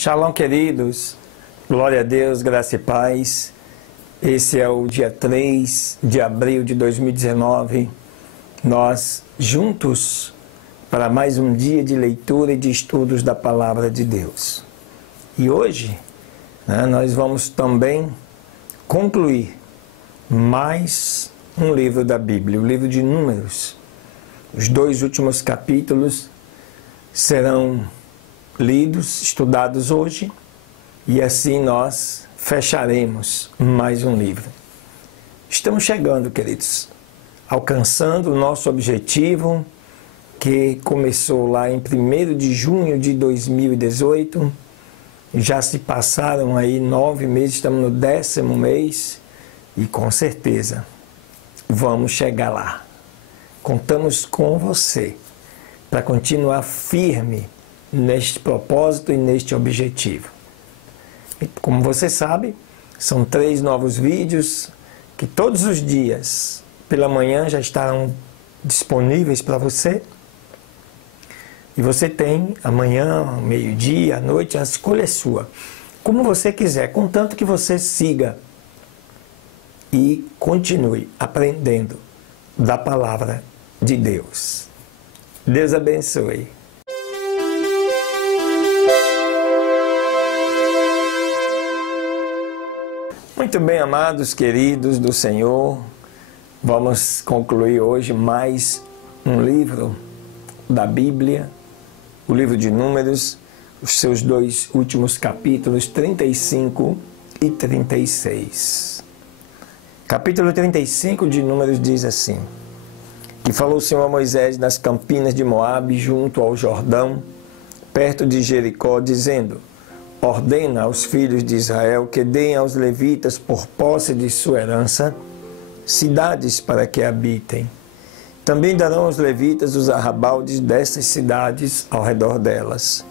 Shalom, queridos. Glória a Deus, graça e paz. Esse é o dia 3 de abril de 2019. Nós juntos para mais um dia de leitura e de estudos da Palavra de Deus. E hoje, nós vamos também concluir mais um livro da Bíblia, o livro de Números. Os 2 últimos capítulos serão lidos, estudados hoje, e assim nós fecharemos mais um livro. Estamos chegando, queridos, alcançando o nosso objetivo, que começou lá em 1º de junho de 2018, já se passaram aí 9 meses, estamos no 10º mês, e com certeza vamos chegar lá. Contamos com você para continuar firme neste propósito e neste objetivo. E como você sabe, são 3 novos vídeos que todos os dias pela manhã já estarão disponíveis para você. E você tem amanhã, meio-dia, à noite, a escolha é sua. Como você quiser, contanto que você siga e continue aprendendo da palavra de Deus. Deus abençoe. Muito bem, amados, queridos do Senhor, vamos concluir hoje mais um livro da Bíblia, o livro de Números, os seus 2 últimos capítulos, 35 e 36. Capítulo 35 de Números diz assim: E falou o Senhor a Moisés nas campinas de Moabe, junto ao Jordão, perto de Jericó, dizendo: Ordena aos filhos de Israel que deem aos levitas por posse de sua herança cidades para que habitem. Também darão aos levitas os arrabaldes destas cidades ao redor delas.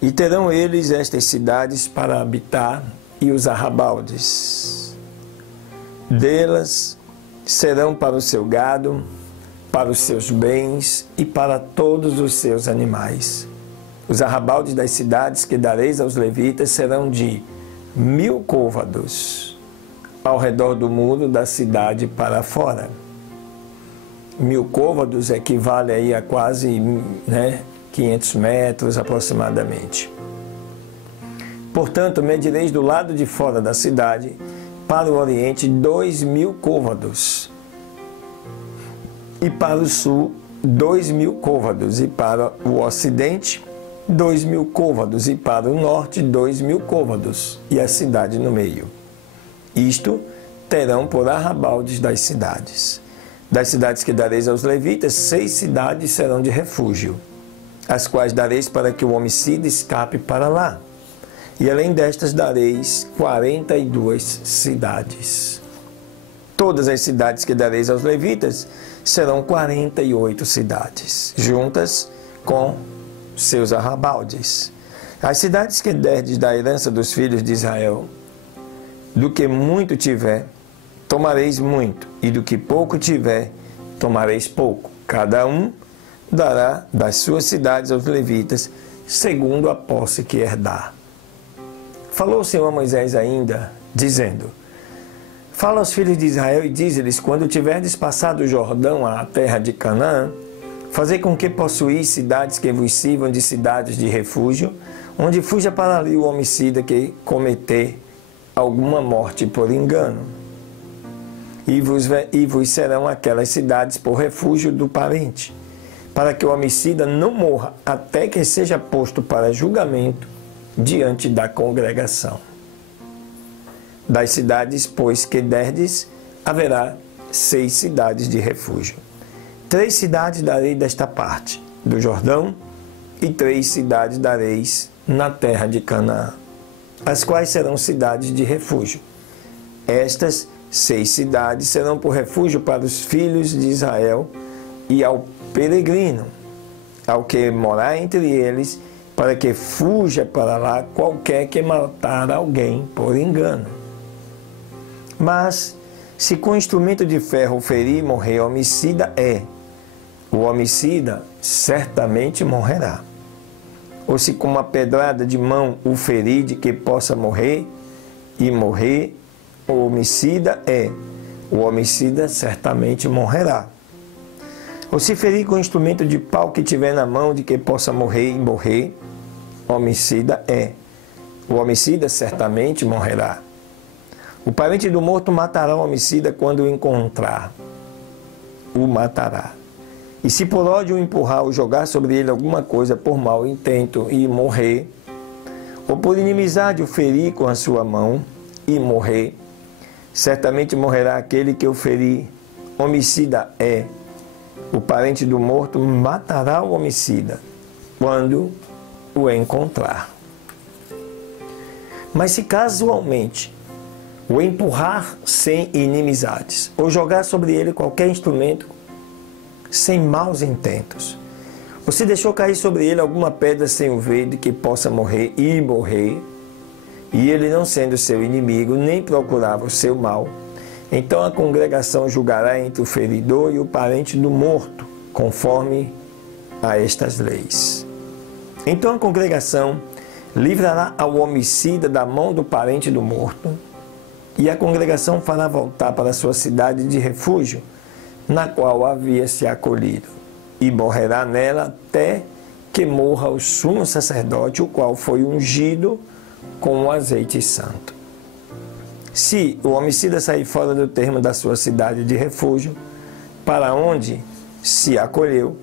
E terão eles estas cidades para habitar e os arrabaldes delas serão para o seu gado, para os seus bens e para todos os seus animais. Os arrabaldes das cidades que dareis aos levitas serão de 1000 côvados ao redor do muro da cidade para fora. 1000 côvados equivale aí a quase 500 metros aproximadamente. Portanto, medireis do lado de fora da cidade para o oriente 2000 côvados, e para o sul 2000 côvados, e para o ocidente 2000 côvados, e para o norte 2000 côvados, e a cidade no meio. Isto terão por arrabaldes das cidades. Das cidades que dareis aos levitas, 6 cidades serão de refúgio, as quais dareis para que o homicida escape para lá. E além destas dareis 42 cidades. Todas as cidades que dareis aos levitas serão 48 cidades, juntas com seus arrabaldes. As cidades que derdes da herança dos filhos de Israel, do que muito tiver, tomareis muito, e do que pouco tiver, tomareis pouco. Cada um dará das suas cidades aos levitas, segundo a posse que herdar. Falou o Senhor a Moisés ainda, dizendo: Fala aos filhos de Israel e dize-lhes: quando tiverdes passado o Jordão à terra de Canaã, fazei com que possuís cidades que vos sirvam de cidades de refúgio, onde fuja para ali o homicida que cometer alguma morte por engano. E vos serão aquelas cidades por refúgio do parente, para que o homicida não morra até que seja posto para julgamento diante da congregação. Das cidades, pois, que derdes, haverá 6 cidades de refúgio. 3 cidades darei desta parte do Jordão, e 3 cidades dareis na terra de Canaã, as quais serão cidades de refúgio. Estas 6 cidades serão por refúgio para os filhos de Israel e ao peregrino, ao que morar entre eles, para que fuja para lá qualquer que matar alguém por engano. Mas, se com instrumento de ferro ferir e morrer homicida, o homicida certamente morrerá. ou se com uma pedrada de mão o ferir de que possa morrer, e morrer, o homicida o homicida certamente morrerá. Ou se ferir com instrumento de pau que tiver na mão de que possa morrer e morrer, homicida o homicida certamente morrerá. O parente do morto matará o homicida quando o encontrar, o matará. E se por ódio o empurrar ou jogar sobre ele alguma coisa por mau intento e morrer, ou por inimizade o ferir com a sua mão e morrer, certamente morrerá aquele que o ferir. Homicida o parente do morto matará o homicida quando o encontrar. Mas se casualmente o empurrar sem inimizades, ou jogar sobre ele qualquer instrumento sem maus intentos, ou se deixou cair sobre ele alguma pedra sem o ver de que possa morrer e morrer, e ele não sendo seu inimigo, nem procurava o seu mal, então a congregação julgará entre o feridor e o parente do morto, conforme a estas leis. Então a congregação livrará ao homicida da mão do parente do morto, e a congregação fará voltar para a sua cidade de refúgio, na qual havia se acolhido, e morrerá nela até que morra o sumo sacerdote, o qual foi ungido com o azeite santo. Se o homicida sair fora do termo da sua cidade de refúgio, para onde se acolheu,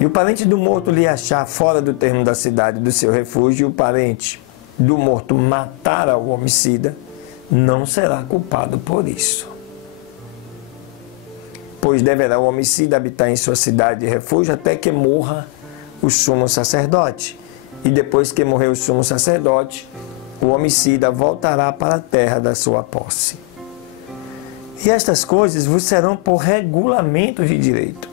e o parente do morto lhe achar fora do termo da cidade do seu refúgio, e o parente do morto matar ao homicida, não será culpado por isso. Pois deverá o homicida habitar em sua cidade de refúgio até que morra o sumo sacerdote. E depois que morrer o sumo sacerdote, o homicida voltará para a terra da sua posse. E estas coisas vos serão por regulamento de direito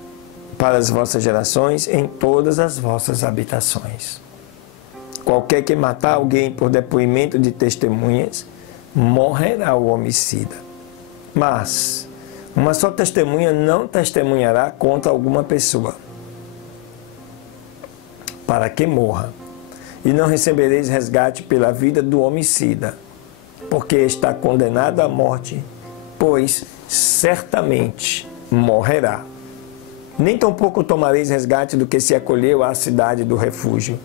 para as vossas gerações em todas as vossas habitações. Qualquer que matar alguém por depoimento de testemunhas, morrerá o homicida. Mas uma só testemunha não testemunhará contra alguma pessoa, para que morra. E não recebereis resgate pela vida do homicida, porque está condenado à morte, pois certamente morrerá. Nem tampouco tomareis resgate do que se acolheu à cidade do refúgio,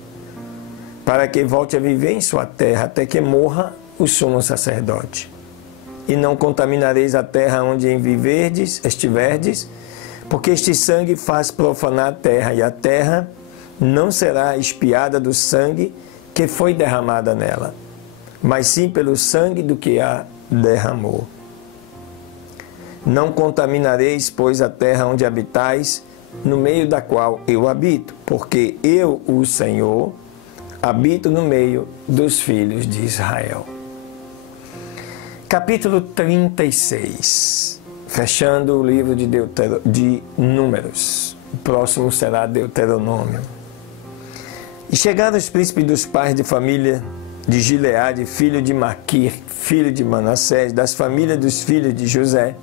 para que volte a viver em sua terra até que morra o sumo sacerdote. E não contaminareis a terra onde estiverdes, porque este sangue faz profanar a terra, e a terra não será expiada do sangue que foi derramada nela, mas sim pelo sangue do que a derramou. Não contaminareis, pois, a terra onde habitais, no meio da qual eu habito, porque eu, o Senhor, habito no meio dos filhos de Israel. Capítulo 36, fechando o livro de Números. O próximo será Deuteronômio. E chegaram os príncipes dos pais de família de Gileade, filho de Maquir, filho de Manassés, das famílias dos filhos de José,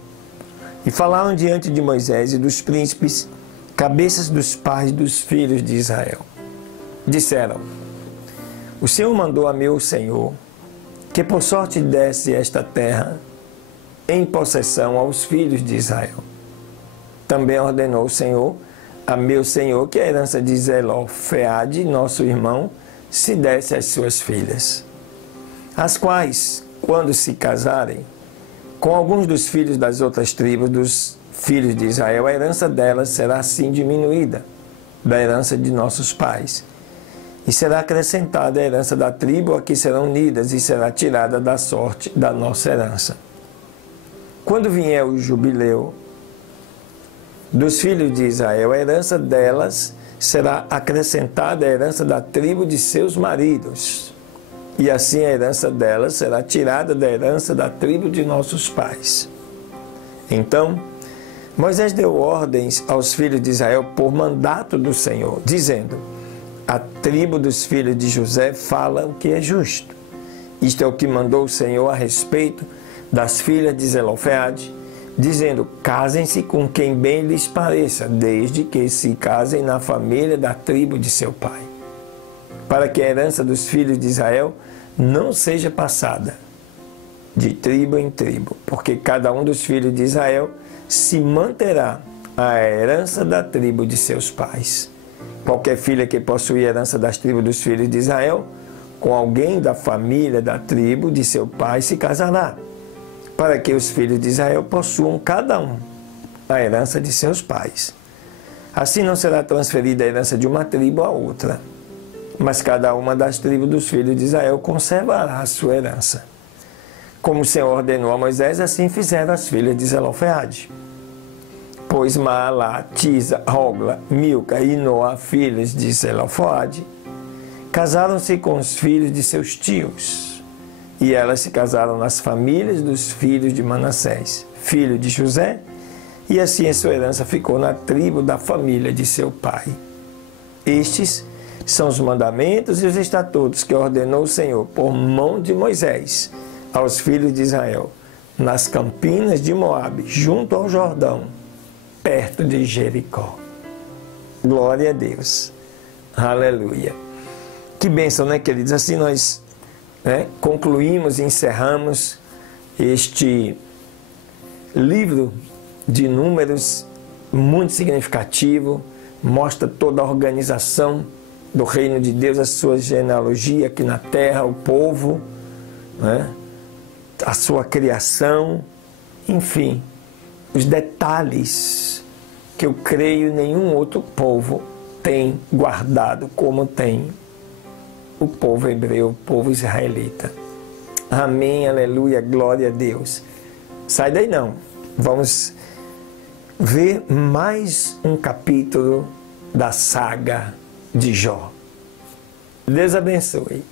e falaram diante de Moisés e dos príncipes, cabeças dos pais dos filhos de Israel. Disseram: o Senhor mandou a meu Senhor que por sorte desse esta terra em possessão aos filhos de Israel. Também ordenou o Senhor a meu Senhor que a herança de Zelofeade, nosso irmão, se desse às suas filhas, as quais, quando se casarem com alguns dos filhos das outras tribos dos filhos de Israel, a herança delas será assim diminuída da herança de nossos pais, e será acrescentada a herança da tribo a que serão unidas, e será tirada da sorte da nossa herança. Quando vier o jubileu dos filhos de Israel, a herança delas será acrescentada à herança da tribo de seus maridos, e assim a herança delas será tirada da herança da tribo de nossos pais. Então Moisés deu ordens aos filhos de Israel por mandato do Senhor, dizendo: a tribo dos filhos de José fala o que é justo. Isto é o que mandou o Senhor a respeito das filhas de Zelofeade, dizendo: casem-se com quem bem lhes pareça, desde que se casem na família da tribo de seu pai. para que a herança dos filhos de Israel não seja passada de tribo em tribo, porque cada um dos filhos de Israel se manterá a herança da tribo de seus pais. Qualquer filha que possuir a herança das tribos dos filhos de Israel, com alguém da família da tribo de seu pai se casará, para que os filhos de Israel possuam cada um a herança de seus pais. Assim não será transferida a herança de uma tribo a outra, mas cada uma das tribos dos filhos de Israel conservará a sua herança. Como o Senhor ordenou a Moisés, assim fizeram as filhas de Zelofeade. Pois Maalá, Tisa, Hogla, Milca e Noa, filhas de Zelofeade, casaram-se com os filhos de seus tios, e elas se casaram nas famílias dos filhos de Manassés, filho de José, e assim a sua herança ficou na tribo da família de seu pai. Estes são os mandamentos e os estatutos que ordenou o Senhor por mão de Moisés aos filhos de Israel, nas campinas de Moabe, junto ao Jordão, perto de Jericó. Glória a Deus. Aleluia. Que bênção, né, queridos? Assim nós concluímos e encerramos este livro de Números, muito significativo, mostra toda a organização do reino de Deus, a sua genealogia aqui na terra, o povo, a sua criação, enfim, os detalhes que eu creio nenhum outro povo tem guardado como tem o povo hebreu, o povo israelita. Amém, aleluia, glória a Deus. Sai daí não, vamos ver mais um capítulo da saga de Jó. Deus abençoe.